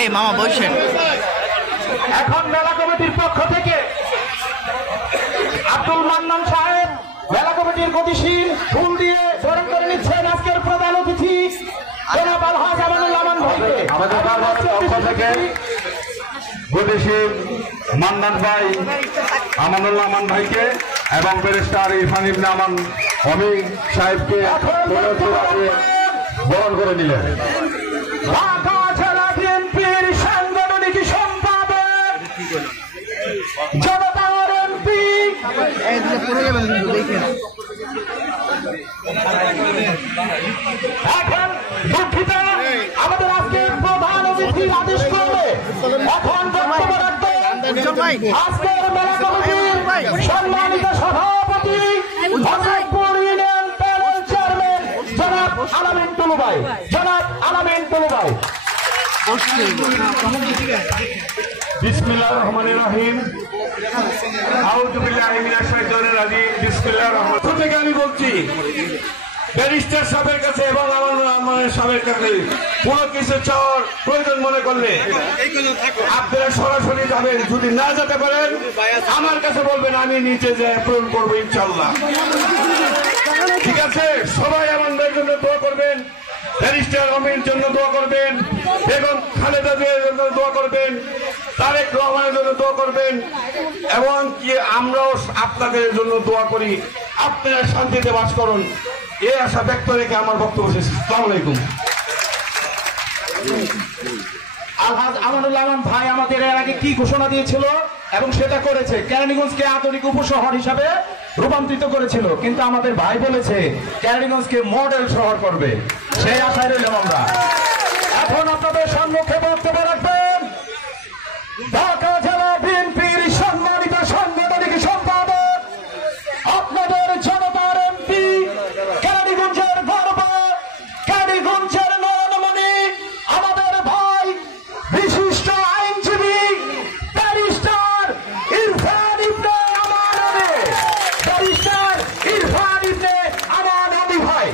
এই মামা বলছেন এখন মেলা কমিটির পক্ষ থেকে আব্দুল মান্নান সাহেব মেলা কমিটির গতিশীল ফুল দিয়ে বরণ করে নিচ্ছেন আজকের প্রধান অতিথি জনাব আলহাজ আমানুল্লাহ আমান ভাইকে। আমাদের পক্ষ থেকে গতিশীল মান্নান ভাই আমানুল্লাহ আমান ভাইকে এবং ব্যারিস্টার ইরফান ইবনে আমান অমি সাহেবকে বরণ করে নিলেন। ঢাকা জেলা বিএনপির সাংগঠনিক সম্পাদক জনতার এমপি এখন দুঃখিত আমাদের আজকে প্রধান অতিথির আদেশ করবে এখন বক্তব্য রাখবেন আজকের মেলা কমিটির সম্মানিত সভাপতি হযরতপুর ইউনিয়ন প্যানেল চেয়ারম্যান জনাব আলামিন টুলু ভাই। বিসমিল্লাহির রহমানির রহিম। আউযু বিল্লাহি মিনাশ শাইতানির রাজিম। বিসমিল্লাহির রহমানির রহিম। থেকে আমি বলছি ব্যারিস্টার সাহেবের কাছে এবং আমার সাহেবের কাছে কোনো কিছু চাওয়ার প্রয়োজন মনে করলে আপনারা সরাসরি যাবেন, যদি না যেতে পারেন আমার কাছে বলবেন, আমি নিচে যেয়ে পূরণ করবো ইনশাআল্লাহ। ঠিক আছে? সবাই আমাদের জন্য দোয়া করবেন, ব্যারিস্টার অমির জন্য দোয়া করবেন, বেগম খালেদা জিয়ার জন্য দোয়া করবেন, তারেক রহমানের জন্য দোয়া করবেন এবং কি আমরাও আপনাদের জন্য দোয়া করি, আপনারা শান্তিতে বাস করুন, এই আশা ব্যক্ত রেখে আমার বক্তব্য শেষ। আসসালামু আলাইকুম। আলহাজ আমানুল্লাহ আমান ভাই আমাদের এর আগে কি ঘোষণা দিয়েছিল এবং সেটা করেছে, কেরানীগঞ্জকে আধুনিক উপশহর হিসাবে রূপান্তরিত করেছিল, কিন্তু আমাদের ভাই বলেছে কেরানীগঞ্জকে মডেল শহর করবে, সেই আশায় রইলাম আমরা। এখন আপনাদের সম্মুখে বক্তব্য রাখবেন ঢাকা জেলা বিএনপির সম্মানিত সাংগঠনিক সম্পাদক আপনাদের জনতার এমপি কেরানীগঞ্জের গর্ব, কেরানীগঞ্জের নয়নমণি, আমাদের ভাই বিশিষ্ট আইনজীবী ব্যারিস্টার ইরফান ইবনে আমান অমি, ব্যারিস্টার ইরফান ইবনে আমান অমি ভাই।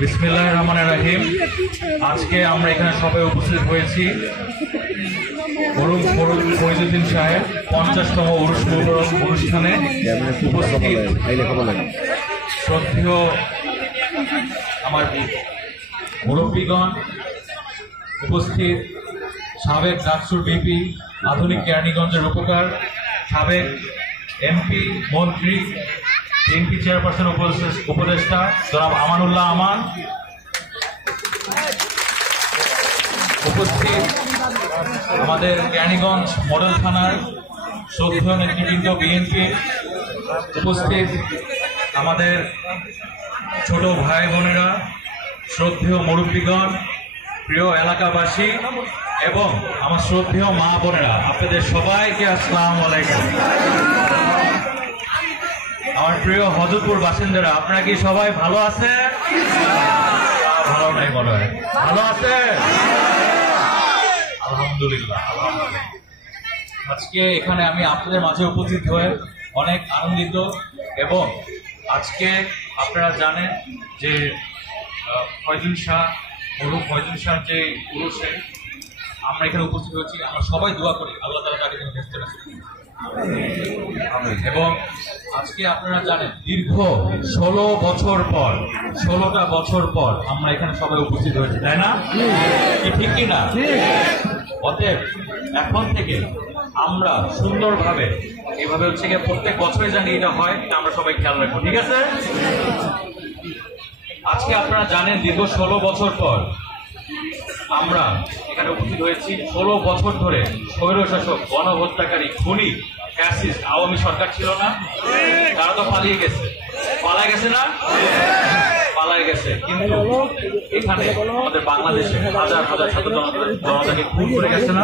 বিসমিল্লাহির রহমানির রহিম। আজকে আমরা এখানে সবাই উপস্থিত হয়েছি মরহুম ফরিদুদ্দিন সাহেব 50তম উরুস মোবারক অনুষ্ঠানে উপস্থিত শ্রদ্ধেয় আমার মুরব্বীগণ, উপস্থিত সাবেক ডাকসুর বিপি, আধুনিক কেরানীগঞ্জের রূপকার, সাবেক এমপি, মন্ত্রী, বিএনপি চেয়ারপারসন উপদেষ্টা জনাব আমানুল্লাহ আমান, উপস্থিত আমাদের কেরানীগঞ্জ মডেল থানার শ্রদ্ধেয় নেতৃবৃন্দ বিএনপি, উপস্থিত আমাদের ছোট ভাই বোনেরা, শ্রদ্ধেয় মুরব্বীগণ, প্রিয় এলাকাবাসী এবং আমার শ্রদ্ধেয় মা বোনেরা, আপনাদের সবাইকে আসসালামু আলাইকুম। আমার প্রিয় হযরতপুর বাসিন্দারা, আপনারা কি সবাই ভালো আছেন? ভালো নাই মনে হয়, ভালো আছে? আলহামদুলিল্লাহ। আজকে এখানে আমি আপনাদের মাঝে উপস্থিত হয়ে অনেক আনন্দিত এবং আজকে আপনারা জানেন যে ফয়জুল শাহ যে উরুসে আমরা এখানে উপস্থিত হয়েছি। আমরা সবাই দোয়া করি আল্লাহ তাআলা তাকে যেন বেহেশতে রাখেন। এবং আজকে আপনারা জানেন দীর্ঘ 16টা বছর পর আমরা এখানে সবাই উপস্থিত হয়েছি, তাই না? ঠিক কি না? অতএব এখন থেকে আমরা সুন্দরভাবে এভাবে হচ্ছে গিয়ে প্রত্যেক বছরে জানি এটা হয়, আমরা সবাই খেয়াল রাখবো, ঠিক আছে? আজকে আপনারা জানেন দীর্ঘ 16 বছর পর আমরা এখানে উপস্থিত হয়েছি। 16 বছর ধরে স্বৈরশাসক, গণহত্যাকারী, খুনি, ফ্যাসিস্ট আওয়ামী সরকার ছিল না? তারা তো পালিয়ে গেছে না? পালায় গেছে। কিন্তু এখানে আমাদের বাংলাদেশে হাজার হাজার শত জনতাকে খুন করে গেছে না?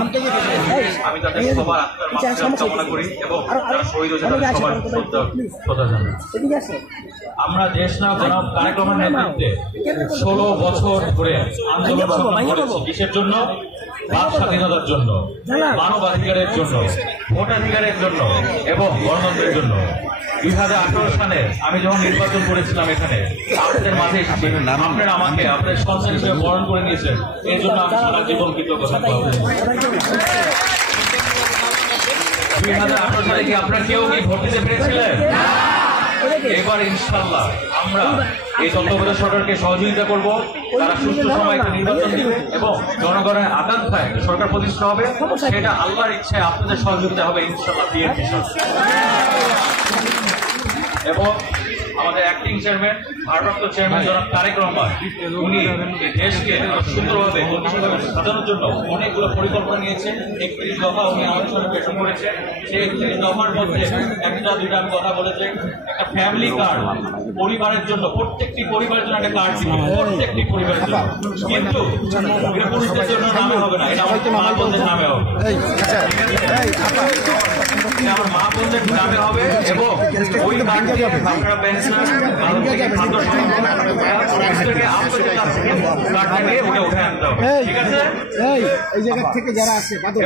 আমি তাদের সবার আত্মার মাগফিরাত কামনা করি এবং যারা শহীদ হয়েছে তাদের সবার শ্রদ্ধা জানাই। আমরা দেশ নায়ক জনাব তারেক রহমানের নেতৃত্বে 16 বছর ধরে আন্দোলন সংগ্রাম করেছি। কিসের জন্য? বাক স্বাধীনতার জন্য, মানবাধিকারের জন্য, ভোটাধিকারের জন্য এবং গণতন্ত্রের জন্য। 2018 সালে আমি যখন নির্বাচন করেছিলাম এখানে আপনাদের মাঝে এসেছি, আপনারা আমাকে আপনাদের সন্তান হিসেবে বরণ করে নিয়েছেন, এর জন্য আমি সারা জীবন কৃতজ্ঞ থাকবো। 2018 সালে কি আপনারা কেউ কি ভোট দিতে পেরেছিলেন? এবার ইনশাআল্লাহ আমরা এই তত্ত্বাবধায়ক সরকারকে সহযোগিতা করব, তারা সুষ্ঠু সময় একটা নির্বাচন দিবে এবং জনগণের আকাঙ্ক্ষায় সরকার প্রতিষ্ঠা হবে, সেটা আল্লাহর ইচ্ছায় আপনাদের সহযোগিতা হবে ইনশাআল্লাহ বিএনপি সরকার। এবং আমাদের অ্যাক্টিং চেয়ারম্যান, ভারপ্রাপ্ত চেয়ারম্যান জনাব তারেক রহমান, উনি এই দেশকে সুন্দরভাবে গতিশীলভাবে সাজানোর জন্য অনেকগুলো পরিকল্পনা নিয়েছেন। 31 দফা উনি আমাদের সামনে পেশ করেছেন। সেই 31 দফার মধ্যে একটা দুটা কথা বলেছেন, একটা ফ্যামিলি কার্ড পরিবারের জন্য, প্রত্যেকটি পরিবারের জন্য একটা কার্ড দিবে, প্রত্যেকটি পরিবারের জন্য। কিন্তু এটা পুরুষদের জন্য নামে হবে না, এটা আমাদের মা বোনদের নামে হবে, আমার মা বোনদের নামে হবে। এবং ওই কার্ড দিয়ে আপনারা পেনশন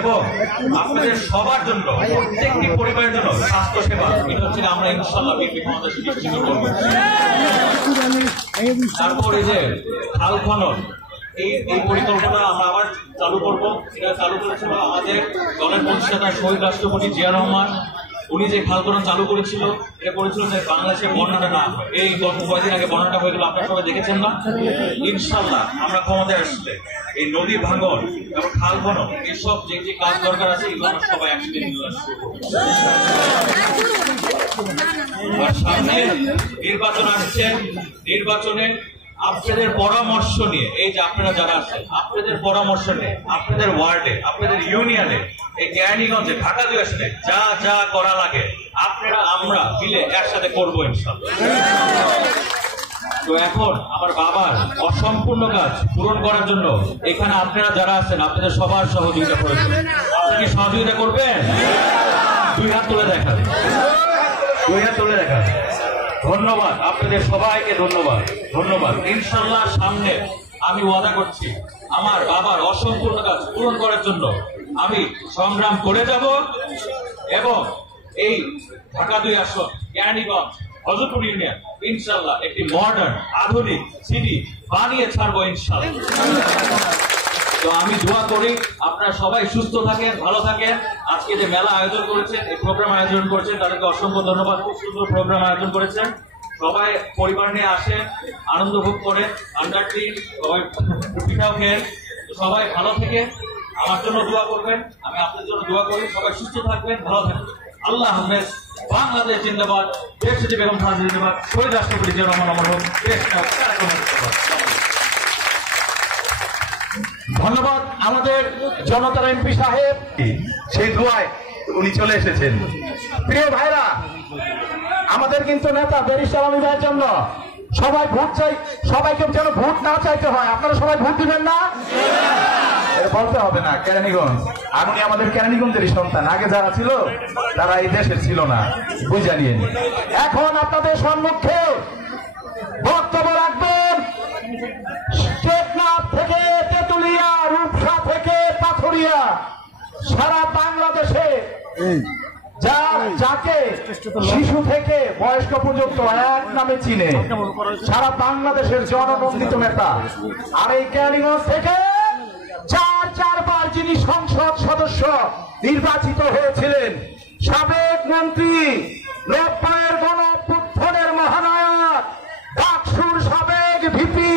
এবং আপনাদের সবার জন্য, প্রত্যেকটি পরিবারের জন্য স্বাস্থ্য সেবা, এটা হচ্ছে আমরা ইনশাআল্লাহ বিএনপি ক্ষমতা নিশ্চিত করব। তারপরে যে খাল খনন, এই পরিকল্পনা আমরা আবার চালু করব। এটা চালু করেছিল আমাদের দলের প্রতিষ্ঠাতা শহীদ রাষ্ট্রপতি জিয়া রহমান। উনি যে খাল খনন চালু করেছিল, এটা করেছিল যে বাংলাদেশে বন্যাটা না হয়। এই গত কয়েকদিন আগে বন্যাটা হয়ে গেল, আপনারা সবাই দেখেছেন না? ইনশাআল্লাহ আমরা ক্ষমতায় আসলে এই নদী ভাঙন এবং খাল খনন এইসব যে যে কাজ দরকার আছে এগুলো আমরা সবাই একসাথে নিয়ে আসবো। আর সামনে নির্বাচন আসছে, নির্বাচনে আপনাদের পরামর্শ নিয়ে, এই যে আপনারা যারা আছেন আপনাদের পরামর্শ নিয়ে আপনাদের ওয়ার্ডে, আপনাদের ইউনিয়নে, এই কেরানীগঞ্জে, ঢাকা 2 আসনে যা যা করা লাগে আপনারা আমরা মিলে একসাথে করবো ইনশাআল্লাহ। তো এখন আমার বাবার অসম্পূর্ণ কাজ পূরণ করার জন্য এখানে আপনারা যারা আছেন আপনাদের সবার সহযোগিতা প্রয়োজন। আপনারা কি সহযোগিতা করবেন? 2 হাত তুলে দেখান, 2 হাত তুলে দেখান। ধন্যবাদ আপনাদের সবাইকে, ধন্যবাদ। ইনশাআল্লাহ সামনে আমি ওয়াদা করছি আমার বাবার অসম্পূর্ণ কাজ পূরণ করার জন্য আমি সংগ্রাম করে যাব এবং এই ঢাকা 2 আসন কেরানীগঞ্জ হযরতপুর ইউনিয়ন ইনশাআল্লাহ একটি মডার্ন আধুনিক সিটি বানিয়ে ছাড়বো ইনশাআল্লাহ। তো আমি দোয়া করি আপনারা সবাই সুস্থ থাকেন, ভালো থাকেন। আজকে যে মেলা আয়োজন করেছেন, এই প্রোগ্রাম আয়োজন করেছেন, তাদেরকে অসংখ্য ধন্যবাদ। খুব সুন্দর প্রোগ্রাম আয়োজন করেছেন। সবাই পরিবার নিয়ে আসেন, আনন্দ ভোগ করেন, আন্ডারটি সবাই পিঠাও খেয়ে। সবাই ভালো থেকে আমার জন্য দোয়া করবেন, আমি আপনাদের জন্য দোয়া করি। সবাই সুস্থ থাকবেন, ভালো থাকবেন। আল্লাহ হাফেজ। বাংলাদেশ জিন্দাবাদ, দেশ বেগম খালেদা জিন্দাবাদ, শহীদ রাষ্ট্রপতি জিয়া রহমান অমর হোক, দেশ ধন্যবাদ আমাদের জনতার এমপি সাহেব, সেই দোয়ায় উনি চলে এসেছেন। প্রিয় ভাইরা, আমাদের কিন্তু নেতা ব্যারিস্টার আলী ভাইয়ের জন্য সবাই ভোট চাই, সবাইকে যেন ভোট না চাইতে হয়। আপনারা সবাই ভোট দিবেন না? বলতে হবে না কেরানীগঞ্জ, আর উনি আমাদের কেরানীগঞ্জেরই সন্তান। আগে যারা ছিল তারা এই দেশের ছিল না, বুঝা নিয়ে। এখন আপনাদের সম্মুখে বক্তব্য রাখবেন টেকনাফ থেকে তেতুলিয়া, রূপসা থেকে পাথুরিয়া, সারা বাংলাদেশে যাকে শিশু থেকে বয়স্ক পর্যন্ত এক নামে চিনে, সারা বাংলাদেশের জননন্দিত নেতা। আর এই কেরানীগঞ্জ থেকে চারবার যিনি সংসদ সদস্য নির্বাচিত হয়েছিলেন, সাবেক মন্ত্রী, 90-এর গণঅভ্যুত্থানের মহানায়ক, ডাকসুর সাবেক ভিপি,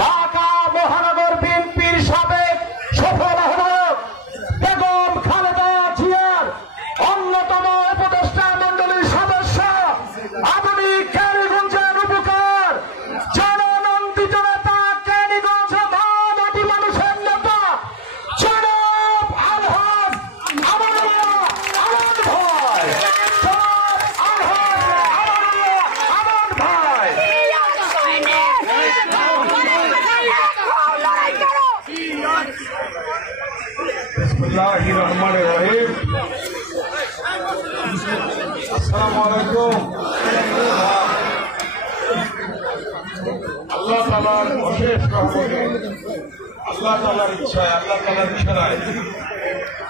ঢাকা মহানগর বিএনপির সাবেক সফল আহ্বায়ক, বেগম খালেদা জিয়ার অন্যতম উপদেষ্টা মন্ডলীর সদস্য, আধুনিক কেরানীগঞ্জের উপকার জননন্দিত নেতা, কেরানীগঞ্জ মাটি মানুষের নেতা জনাব আলহাজ আমানুল্লাহ আমান ভাই। আমান ভাই, বিসমিল্লাহির রহমানির রহিম। আসসালামু আলাইকুম। আল্লাহ তাআলার অশেষ রহমতে, আল্লাহ তাআলার ইচ্ছায়, আল্লাহ তাআলার ইশারায়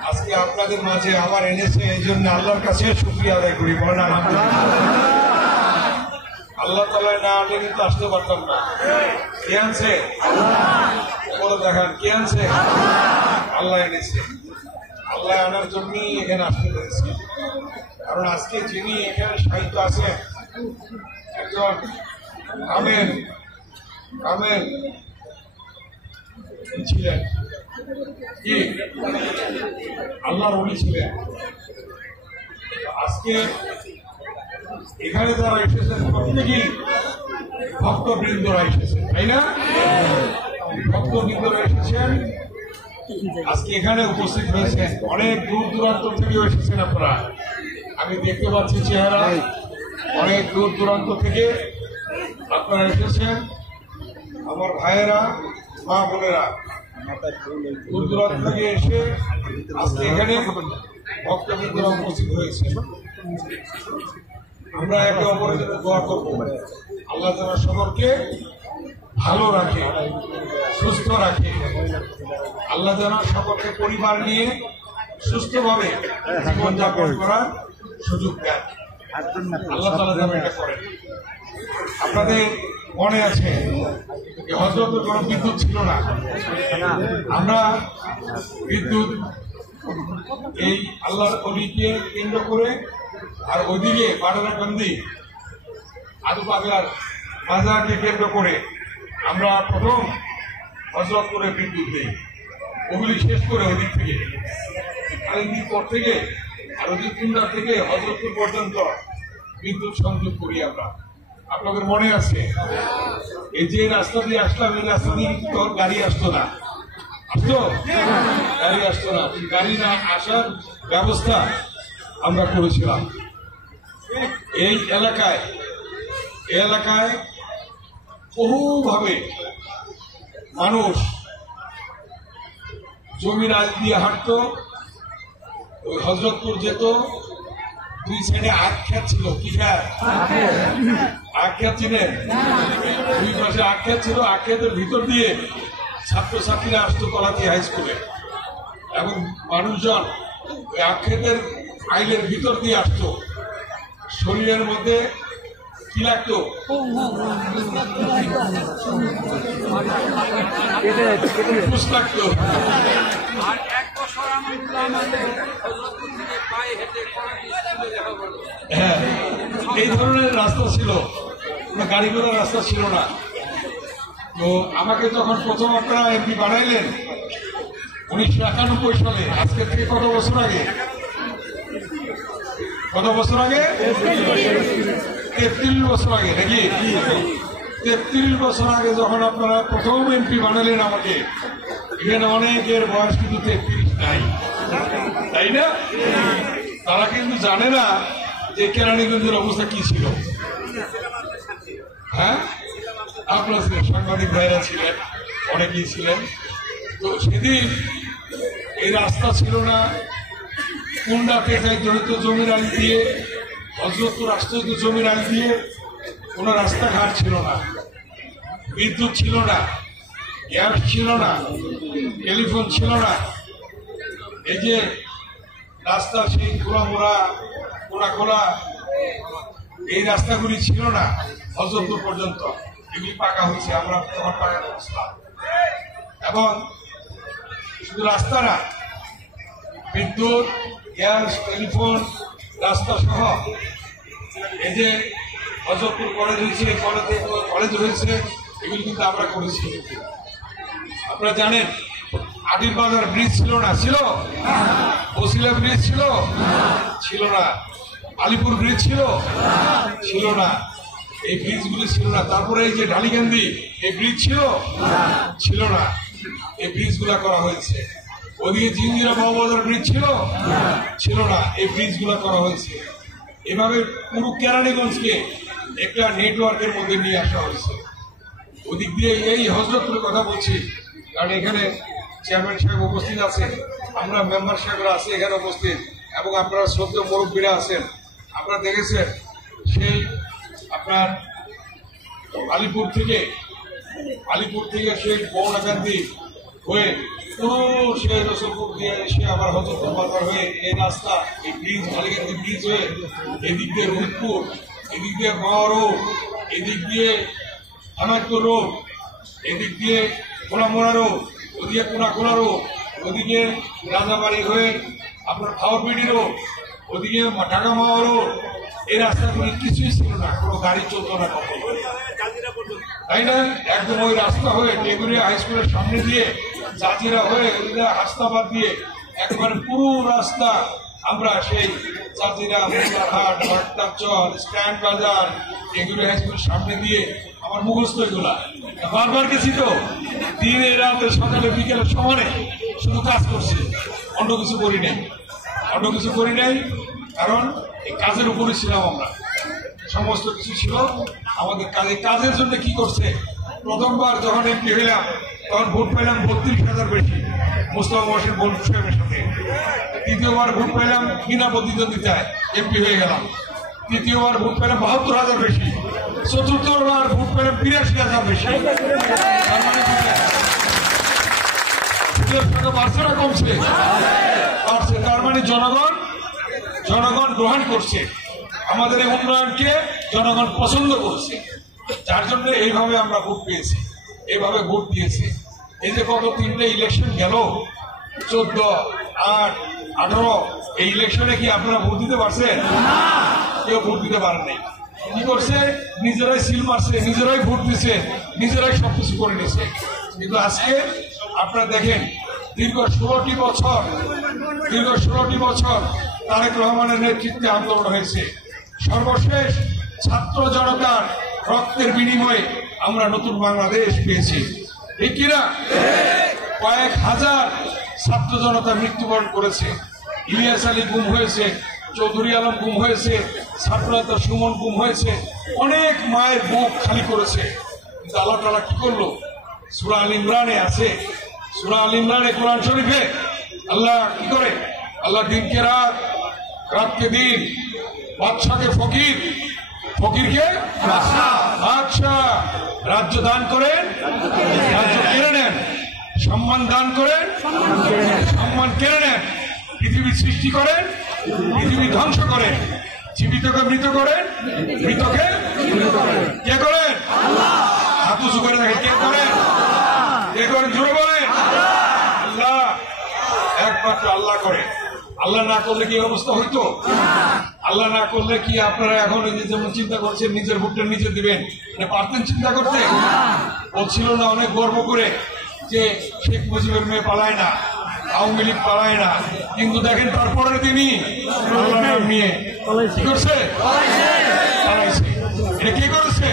আজকে আপনাদের মাঝে আবার এনেছে। এই জন্য আল্লাহর কাছে শুকরিয়া আদায় করি। বলেন আলহামদুলিল্লাহ। আল্লাহ তাআলা না আনলে কিন্তু আসতে পারতাম না। কে আনছে? বলে দেখান, কে আনছে? আল্লাহ এনেছে। আল্লাহ আনার জন্যই এখানে আসতে পেরেছি। কারণ আজকে যিনি এখানে সাহিত্য আছেন, একজন কামেল ছিলেন, কি আল্লাহর ওলি ছিলেন। আজকে এখানে যারা এসেছেন প্রত্যেকেই ভক্তবৃন্দরা এসেছেন, তাই না? ভক্তবৃন্দরা এসেছেন, আজকে এখানে উপস্থিত হয়েছেন। অনেক দূর দূরান্ত থেকে এসেছেন আপনারা, আমি দেখতে পাচ্ছি চেহারা। অনেক দূর দূরান্ত থেকে আপনারা এসেছেন। আমার ভাইয়েরা, মা বোনেরা দূর দূরান্ত থেকে এসে আজকে এখানে ভক্তবৃন্দরা উপস্থিত হয়েছে। আমরা একে অপরের জন্য দোয়া করব, আল্লাহ যেন সকলকে ভালো রাখে, সুস্থ রাখে। আল্লাহ যেন সকলকে পরিবার নিয়ে সুস্থভাবে জীবনযাপন করার সুযোগ দেন। আল্লাহ তাআলা যেন এটা করেন। আপনাদের মনে আছে হযরতে কোনো বিদ্যুৎ ছিল না। আমরা বিদ্যুৎ এই আল্লাহর অলিকে কেন্দ্র করে, আর ওইদিকে বাডারাকান্দি আদু পাগলার বাজারকে কেন্দ্র করে আমরা প্রথম হযরতপুরে বিদ্যুৎ দিই। ওগুলি শেষ করে ওই দিক থেকে আরেকদিন পর থেকে আর ওই কুন্ডা থেকে হযরতপুর পর্যন্ত বিদ্যুৎ সংযোগ করি আমরা। আপনাদের মনে আছে এই যে রাস্তা দিয়ে আসলাম, এই রাস্তা দিয়ে তো গাড়ি আসতো না, আসতো? গাড়ি আসতো না। গাড়ি না আসার ব্যবস্থা আমরা করেছিলাম। এই এলাকায় বহুভাবে মানুষ জমি রাজ দিয়ে হাঁটতো, ওই হযরতপুর যেত। দুই সাইডে আখ খেত ছিল। কি খেত? আখ খেত চিনেন? দুই পাশে আখ খেত ছিল। আখ খেতের ভিতর দিয়ে ছাত্রছাত্রীরা আসতো কলাচি হাই স্কুলে, এবং মানুষজন ওই আখ খেতের আইলের ভিতর দিয়ে আসতো। শরীরের মধ্যে কি লাগতো? ঘুষ লাগতো। হ্যাঁ, এই ধরনের রাস্তা ছিল, কোনো গাড়ি ঘোড়ার রাস্তা ছিল না। তো আমাকে যখন প্রথম আপনারা এমপি বানাইলেন 1991 সালে, আজকে থেকে কত বছর আগে? কত বছর আগে? 33 বছর আগে নাকি? 33 বছর আগে যখন আপনারা প্রথম এমপি বানালেন আমাকে, এখানে অনেকের বয়স কিন্তু 33 নাই, তাই না? তারা কিন্তু জানে না যে কেরানীগঞ্জের অবস্থা কি ছিল। হ্যাঁ, আপনারা ছিলেন, সাংবাদিক ভাইরা ছিলেন, অনেকেই ছিলেন। তো সেদিন এই রাস্তা ছিল না, কুন্ডা পেটায় জড়িত জমির আইন দিয়ে, হযরত রাষ্ট্রীয় জমির আইন দিয়ে কোনো রাস্তাঘাট ছিল না, বিদ্যুৎ ছিল না, গ্যাস ছিল না, টেলিফোন ছিল না। এই যে রাস্তা, সেই খোলা খোলা এই রাস্তাগুলি ছিল না হযরতপুর পর্যন্ত, এগুলি পাকা হয়েছে, আমরা তখন পাকা করছিলাম। এবং শুধু রাস্তা না, বিদ্যুৎ, গ্যাস, টেলিফোন, রাস্তা সহ এই যে হযরতপুর কলেজ হয়েছে, কলেজ হয়েছে, এগুলি কিন্তু আমরা করেছি। আপনারা জানেন আদিল বাজার ব্রিজ ছিল না? ছিল। বসিলা ব্রিজ ছিল না। আলিপুর ব্রিজ ছিল না। এই ব্রিজগুলি ছিল না। তারপরে এই যে ঢালিকান্দি, এই ব্রিজ ছিল না। এই ব্রিজগুলা করা হয়েছে। ওদিকে জিঞ্জিরা বাবুবাজার ব্রিজ ছিল না। এই ব্রিজগুলা করা হয়েছে। এভাবে পুরো কেরানীগঞ্জকে একটা নেটওয়ার্কের মধ্যে নিয়ে আসা হয়েছে। ওদিক দিয়ে এই হযরতপুরের কথা বলছি, কারণ এখানে চেয়ারম্যান সাহেব উপস্থিত আছে, আমরা মেম্বার সাহেবরা আছি এখানে উপস্থিত, এবং আপনারা শ্রদ্ধেয় মুরব্বীরা আছেন। আপনারা দেখেছেন সেই আপনার আলিপুর থেকে সেই বৌনাকান্দি হয়ে পুরো সেই রসুলপুর দিয়ে এসে আবার হযরতপুর বাজার হয়ে এই রাস্তা, এই ব্রিজ, ঢালিকান্দি ব্রিজ হয়ে এদিক দিয়ে রূপপুর, এদিক দিয়ে মাওয়া রোড, এদিক দিয়ে আনাজপুর রোড, এদিক দিয়ে কোলামোড়া রোড, ওদিকে কোনাখোলা রোড, ওদিকে রাজাবাড়ি হয়ে আপনার খাওয়ারপিডি রোড, ওদিকে ঢাকা মাওয়া রোড। এই রাস্তাগুলি কিছুই ছিল না, কোনো গাড়ি চলতো না কখন, তাই না? একদম ওই রাস্তা হয়ে টেগুরিয়া হাই স্কুলের সামনে দিয়ে জাজিরা হয়ে হাসনাবাদ দিয়ে একবারে পুরো রাস্তা আমরা সেই জাজিরা, মোল্লারহাট, ভট্টাচর, স্ট্যান্ড বাজার, টেগুরিয়া হাই স্কুলের সামনে দিয়ে আমার মুখস্থ এগুলা বারবার গেছি। তো দিনে রাতে সকালে বিকেলে সমানে শুধু কাজ করছি, অন্য কিছু করি নাই। কারণ এই কাজের উপরে ছিলাম আমরা, সমস্ত কিছু ছিল আমাদের কাজের জন্য। কি করছে, প্রথমবার যখন এমপি হইলাম তখন ভোট পাইলাম 32,000 বেশি মুস্তফা মহসিন ভোট সাহেবের সাথে। দ্বিতীয়বার ভোট পাইলাম বিনা প্রতিদ্বন্দ্বিতায় এমপি হয়ে গেলাম। তৃতীয়বার ভোট পেলাম 72,000 বেশি। চতুর্থবার ভোট পেলাম 83,000 বেশি। বাড়ছে না কমছে? বাড়ছে। তার মানে জনগণ গ্রহণ করছে, আমাদের এই উন্নয়নকে জনগণ পছন্দ করছে, যার জন্য এইভাবে আমরা ভোট পেয়েছি, এইভাবে ভোট দিয়েছি। এই যে গত 3টে ইলেকশন গেল, 14, 8, 18, এই ইলেকশনে কি আপনারা ভোট দিতে পারছেন? কেউ ভোট দিতে পারেন নাই। কি করছে, নিজেরাই সিল মারছে, নিজেরাই ভোট দিচ্ছে, নিজেরাই সবকিছু করে নিচ্ছে। কিন্তু আজকে আপনারা দেখেন দীর্ঘ 16টি বছর তারেক রহমানের নেতৃত্বে আন্দোলন হয়েছে। সর্বশেষ ছাত্র জনতার রক্তের বিনিময়ে আমরা নতুন বাংলাদেশ পেয়েছি, ঠিক কিনা? কয়েক হাজার ছাত্র জনতা মৃত্যুবরণ করেছে। ইলিয়াস আলী গুম হয়েছে, চৌধুরী আলম গুম হয়েছে, ছাত্রনেতা সুমন গুম হয়েছে, অনেক মায়ের বুক খালি করেছে। কিন্তু আল্লাহ তাআলা কি করলো? সূরা আল ইমরানে আছে, সূরা আল ইমরানে কোরআন শরীফে আল্লাহ কি করে? আল্লাহ দিনকে রাত, রাতকে দিন, বাদশাকে ফকির, ফকিরকে বাদশাহ। রাজ্য দান করেন, রাজ্য কেড়ে নেন। সম্মান দান করেন, সম্মান কেড়ে নেন। পৃথিবী সৃষ্টি করেন, পৃথিবী ধ্বংস করেন। জীবিতকে মৃত করেন, মৃতকে কে করেন? হাত উঁচু করে দেখেন, কে করেন? কে করেন? জোরে বলেন। আল্লাহ, একমাত্র আল্লাহ করে। আল্লাহ না করলে কি অবস্থা হইতো? আল্লাহ না করলে কি আপনারা এখন ওই যে যেমন চিন্তা করছেন নিজের ভোটটা নিজে দিবেন, পারতেন চিন্তা করতে? বলছিল না অনেক গর্ব করে যে শেখ মুজিবের মেয়ে পালায় না, আওয়ামী লীগ পালায় না, কিন্তু দেখেন তারপরে তিনি আল্লাহ নিয়ে কি করছে? পালাইছে। এটা কি করেছে?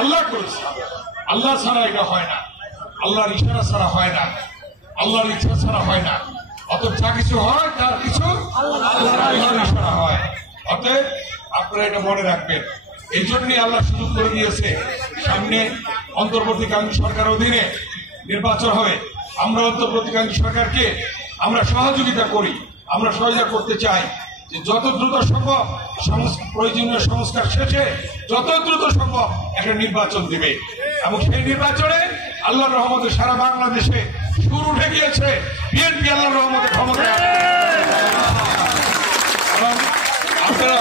আল্লাহ করেছে। আল্লাহ ছাড়া এটা হয় না, আল্লাহর ইশারা ছাড়া হয় না, আল্লাহর ইচ্ছা ছাড়া হয় না। অতএব যা কিছু হয় তার কিছু আল্লাহর ইশারা হয়। অতএব আপনারা এটা মনে রাখবেন। এই জন্যই আল্লাহ সুযোগ করে দিয়েছে সামনে অন্তর্বর্তীকালীন সরকার অধীনে নির্বাচন হবে। আমরা অন্তর্বর্তীকালীন সরকারকে আমরা সহযোগিতা করি, আমরা সহযোগিতা করতে চাই যে যত দ্রুত সম্ভব প্রয়োজনীয় সংস্কার শেষে যত দ্রুত সম্ভব একটা নির্বাচন দিবে এবং সেই নির্বাচনে আল্লাহর রহমতে সারা বাংলাদেশে সুর উঠে গিয়েছে। বিএনপি আল্লাহর রহমতে ক্ষমতায় আপনারা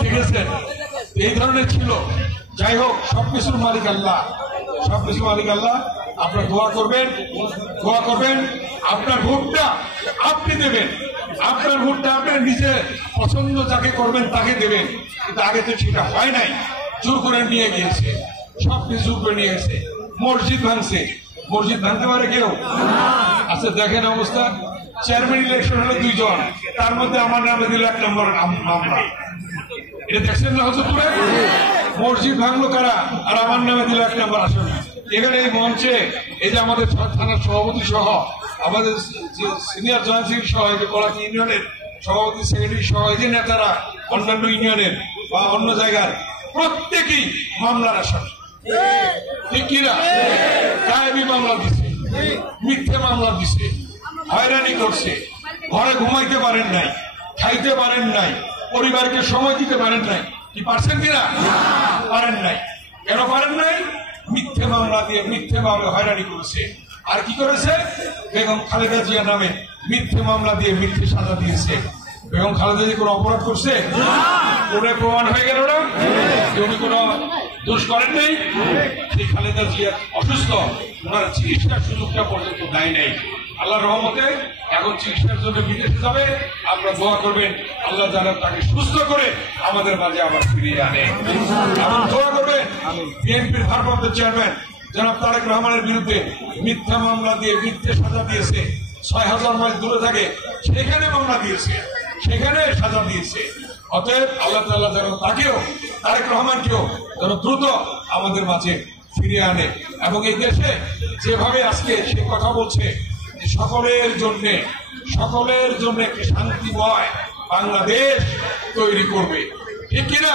ঠিক আছে, এই ধরনের ছিল। যাই হোক, সবকিছুর মালিক আল্লাহ, সবকিছুর মালিক আল্লাহ। আপনারা দোয়া করবেন, দোয়া করবেন। আপনার ভোটটা আপনি দেবেন, আপনার ভোটটা আপনার নিজে পছন্দ যাকে করবেন তাকে দেবেন। কিন্তু আগে তো সেটা হয় নাই, জোর করে নিয়ে গিয়েছে, সবকিছু জোর করে নিয়ে গেছে। মসজিদ ভাঙছে, মসজিদ ভাঙতে পারে কেউ? আচ্ছা দেখেন অবস্থা, চেয়ারম্যান ইলেকশন হলো 2 জন, তার মধ্যে আমার নামে দিল 1 নম্বর মামলা। এটা দেখছেন না? হচ্ছে তুলে মসজিদ ভাঙলো কারা, আর আমার নামে দিল 1 নম্বর আসন। এখানে এই মঞ্চে এই যে আমাদের থানার সভাপতি সহ আমাদের সিনিয়র জয়েন্ট সেক্রেটারি সহ কলাকি ইউনিয়নের সভাপতি সেক্রেটারি সহ এই যে নেতারা অন্যান্য ইউনিয়নের বা অন্য জায়গার প্রত্যেকেই মামলার আসামি। ঠিক কিনা? গায়েবী মামলা দিছে, মিথ্যে মামলা দিছে, হয়রানি করছে, ঘরে ঘুমাইতে পারেন নাই, খাইতে পারেন নাই, পরিবারকে সময় দিতে পারেন নাই। কি পারছেন কিনা? পারেন নাই। কেন পারেন নাই? মিথ্যে মামলা দিয়ে মিথ্যে ভাবে হয়রানি করেছে। আর কি করেছে? বেগম খালেদা জিয়া নামে মিথ্যে মামলা দিয়ে মিথ্যে সাজা দিয়েছে। বেগম খালেদা জিয়া কোনো অপরাধ করছে? কোর্টে প্রমাণ হয়ে গেল না? উনি কোনো দোষ করেন নাই। সেই খালেদা জিয়া অসুস্থ, ওনার চিকিৎসার সুযোগটা পর্যন্ত দেয় নাই। আল্লাহর রহমতে এখন চিকিৎসার জন্য বিদেশে যাবে। আপনারা দোয়া করবেন আল্লাহ যারা তাকে সুস্থ করে আমাদের মাঝে আবার ফিরিয়ে আনে। আপনারা দোয়া করবেন বিএনপির ভারপ্রাপ্ত চেয়ারম্যান জনাব তারেক রহমানের বিরুদ্ধে মিথ্যা মামলা দিয়ে মিথ্যে সাজা দিয়েছে। 6000 মাইল দূরে থাকে সেখানে মামলা দিয়েছে, সেখানে সাজা দিয়েছে। অতএব আল্লাহ তাআলা যেন তাকেও, তারেক রহমানকেও যেন দ্রুত আমাদের মাঝে ফিরিয়ে আনে এবং এই দেশে যেভাবে আজকে সে কথা বলছে সকলের জন্য একটি শান্তিময় বাংলাদেশ তৈরি করবে। ঠিক কিনা?